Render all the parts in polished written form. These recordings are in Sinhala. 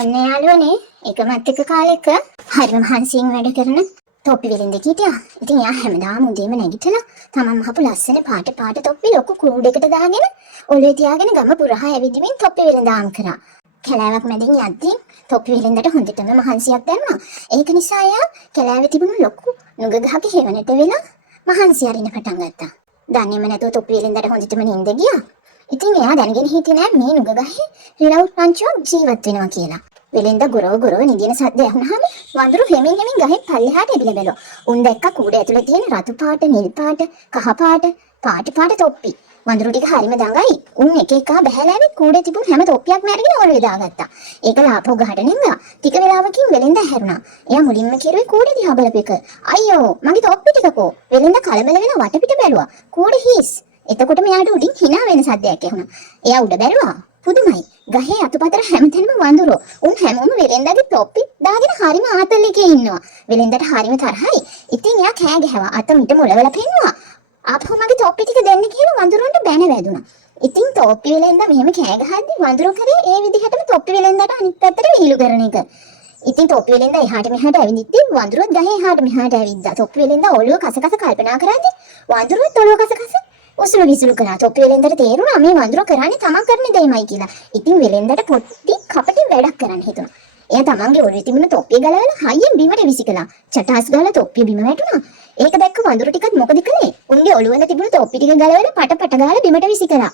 ඔන්න යාළුවනේ එකමත් එක කාලෙක හරිම මහන්සියෙන් වැඩ කරන තොප්පි වෙලින්දෙක් හිටියා. ඉතින් එයා හැමදාම උදේම නැගිටලා තමන් මහපු ලස්සන පාට තොප්පි ලොකු කූඩේකට දාගෙන ඔළුවේ තියාගෙන ගම පුරා ඇවිදිමින් තොප්පි වෙලඳාම් කරා. කැලෑවක් මැදින් යද්දී තොප්පි වෙලින්දට හොඳටම මහන්සියක් දැනුණා. ඒක නිසා එයා කැලෑවේ තිබුණු ලොකු නුග ගහක හේවණට වෙලා මහන්සි අරින්න පටන් ගත්තා. දන්නේම නැතුව තොප්පි වෙලින්දට හොඳටම නිින්ද ගියා. ඉතින් එයා දැනගෙන හිටියේ නෑ මේ නුග ගහේ රිලව් රංචුවක් ජීවත් වෙනවා කියලා. වෙලෙන්ද ගොරව නිදින සද්ද ඇහුනහම වඳුරු හෙමින් ගහෙන් පල්ලෙහාට එදිලා බැලුවා. උන් දැක්ක කූඩ ඇතුලේ තියෙන රතු පාට, නිල් පාට, කහ පාට තොප්පි. වඳුරු ටික හරිම දඟයි. උන් එක එක බහැලා ඇවිත් කූඩේ තිබුණු හැම තොප්පියක්ම අරගෙන ඔළුවේ දාගත්තා. ඒක ලාපෝ ගහට නෙන්දා. ටික වෙලාවකින් වෙලෙන්ද හැරුණා. එයා මුලින්ම කිරුවේ කූඩේ දිහා බලපෙක. අයියෝ මගේ තොප්පි ටිකකෝ. වෙලෙන්ද කලබල වෙලා වටපිට බැලුවා. කූඩේ හිස්. එතකොට මෙයාට උඩින් hina වෙන සද්දයක් ඇහුණා. එයා උඩ බැලුවා. පුදුමයි. ගහේ අතුපතර හැමතැනම වඳුරෝ. උන් හැමෝම වෙලෙන්දගේ තොප්පි දාගෙන හරිම ආතල් එකේ ඉන්නවා. වෙලෙන්දට හරිම තරහයි. ඉතින් එයා කෑ ගැහුවා. අත මිට මොලවල පෙන්නුවා. ආපහු මගේ තොප්පි ටික දෙන්න කියලා වඳුරන්ට බැන වැදුනා. ඉතින් තොප්පි වෙලෙන්ද මෙහෙම කෑ ගහද්දි වඳුරෝ කරේ ඒ විදිහටම තොප්පි වෙලෙන්දට අනිත් පැත්තට වීලු කරන එක. ඉතින් තොප්පි වෙලෙන්ද එහාට මෙහාට ඇවිදිද්දි වඳුරොත් ගහේ එහාට මෙහාට ඇවිද්දා. තොප්පි වෙලෙන්ද ඔළුව කස කල්පනා කරද්දි වඳුරොත් ඔළුව කස උසුළු විසුළු කළා. තොප්පි වෙලෙන්දට තේරුණා මේ වඳුරෝ කරන්නේ තමන් කරන දෙයමයි කියලා. ඉතින් වෙලෙන්දට පොට්ටි කපටි වැඩක් කරන්න හිතුණා. එයා තමන්ගේ ඔළුවේ තිබුණු තොප්පිය ගලවලා හයියෙන් බිමට විසිකලා. චටාස් ගාලා තොප්පිය බිම වැටුණා. ඒක දැක්ක වඳුරු ටිකත් මොකද කළේ? උන්ගේ ඔළුවල තිබුණු තොප්පි ටික ගලවලා පට ගාලා බිමට විසිකලා.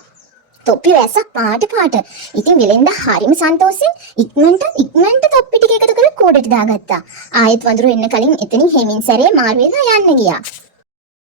තොප්පි වැස්සක් පාට. ඉතින් වෙලෙන්ද හරිම සන්තෝෂෙන් ඉක්මනට තොප්පි ටික එකතු කරලා කෝඩේට දාගත්තා. ආයෙත් වඳුරු එන්න කලින් එතනින් හෙමින් සැරේ මාරු වෙලා යන්න ගියා.